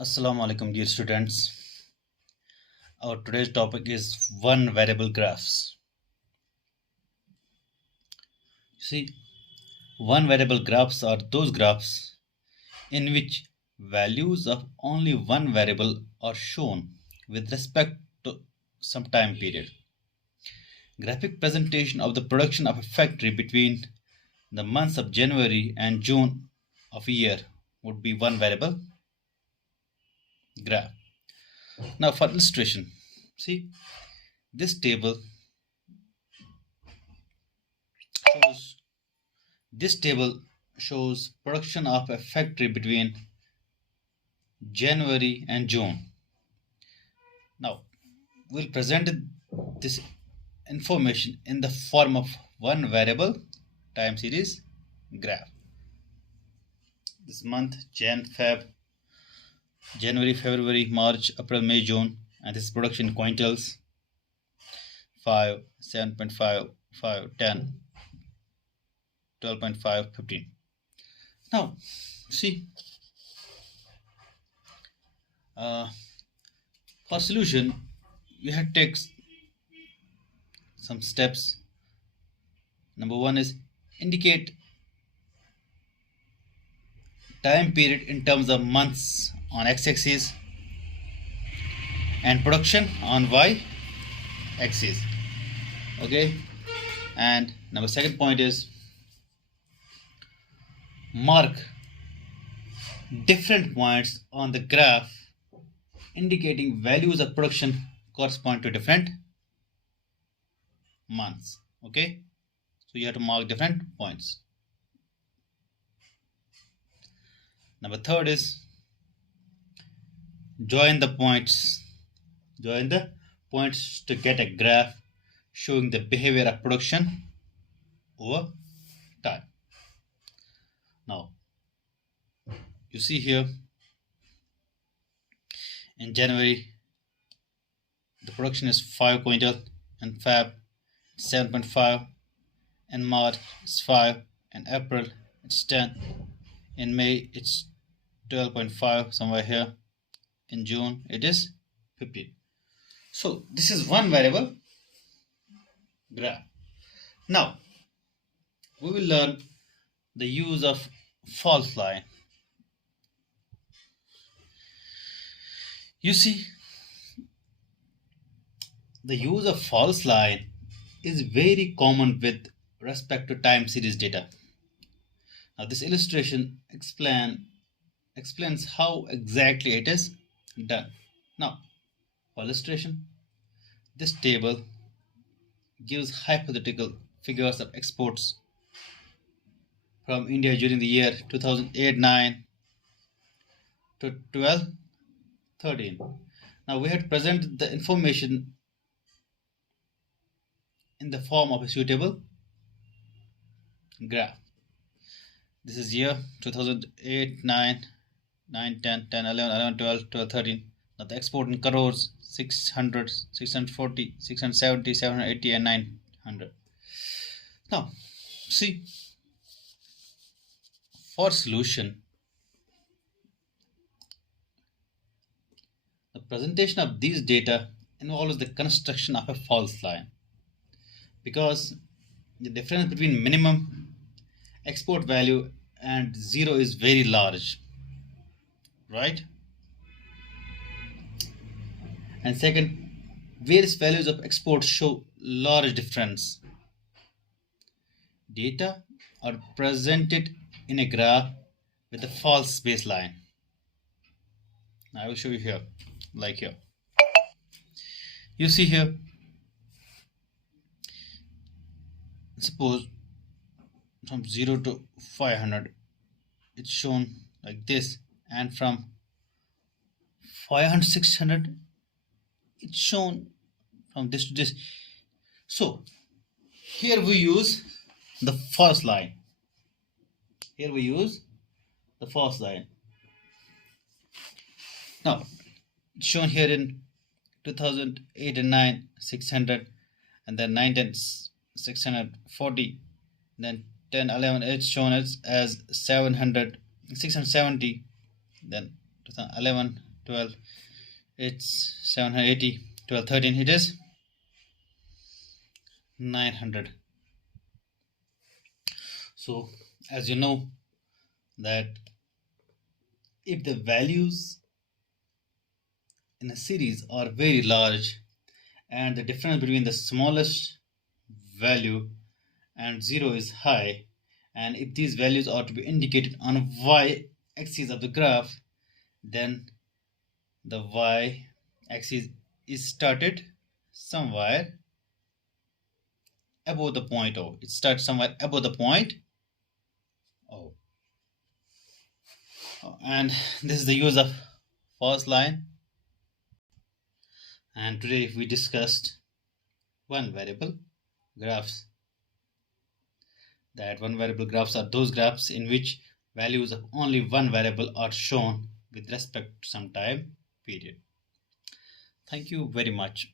Assalamu alaikum, dear students. Our today's topic is one variable graphs. See, one variable graphs are those graphs in which values of only one variable are shown with respect to some time period. Graphic presentation of the production of a factory between the months of January and June of a year would be one variable graph. Now, for illustration, see this table shows This table shows production of a factory between January and June. Now, we'll present this information in the form of one variable time series graph. This month, January, February, March, April, May, June, and this production in quintals 5, 7.5, 5, 10, 12.5, 15. Now, see, for solution, you have to take some steps. Number one is indicate time period in terms of months on x-axis and production on y-axis. Okay, and number second point is mark different points on the graph indicating values of production correspond to different months. Okay, so you have to mark different points. Number third is join the points to get a graph showing the behavior of production over time. Now you see here in January the production is 5 quintal, and Feb 7.5, in March it's 5, in April it's 10, in May it's 12.5 somewhere here, in June it is 15. So this is one variable graph. Now we will learn the use of false line. You see, the use of false line is very common with respect to time series data. Now this illustration explains how exactly it is done. Now, for illustration, this table gives hypothetical figures of exports from India during the year 2008-9 to 12-13. Now we have presented the information in the form of a suitable graph. This is year 2008, 9, 9, 10, 10, 11, 11, 12, 12, 13. Now the export in crores 600, 640, 670, 780, and 900. Now, see, for solution, the presentation of these data involves the construction of a false line, because the difference between minimum export value and zero is very large, right? And second, various values of export show large difference. Data are presented in a graph with a false baseline. I will show you here, like here. You see here, suppose from 0 to 500 it's shown like this, and from 500 600 it's shown from this to this. So here we use the false line. Now it's shown here in 2008 and 9 600, and then 9 10 640, then 10 11 it's shown as 700 670, then 2011 12, it's 780, 12, 13, it is 900. So as you know that if the values in a series are very large and the difference between the smallest value and 0 is high, and if these values are to be indicated on y axis of the graph, then the y axis is started somewhere above the point O. It starts somewhere above the point O. And this is the use of first line. And today we discussed one variable graphs. That one variable graphs are those graphs in which values of only one variable are shown with respect to some time period. Thank you very much.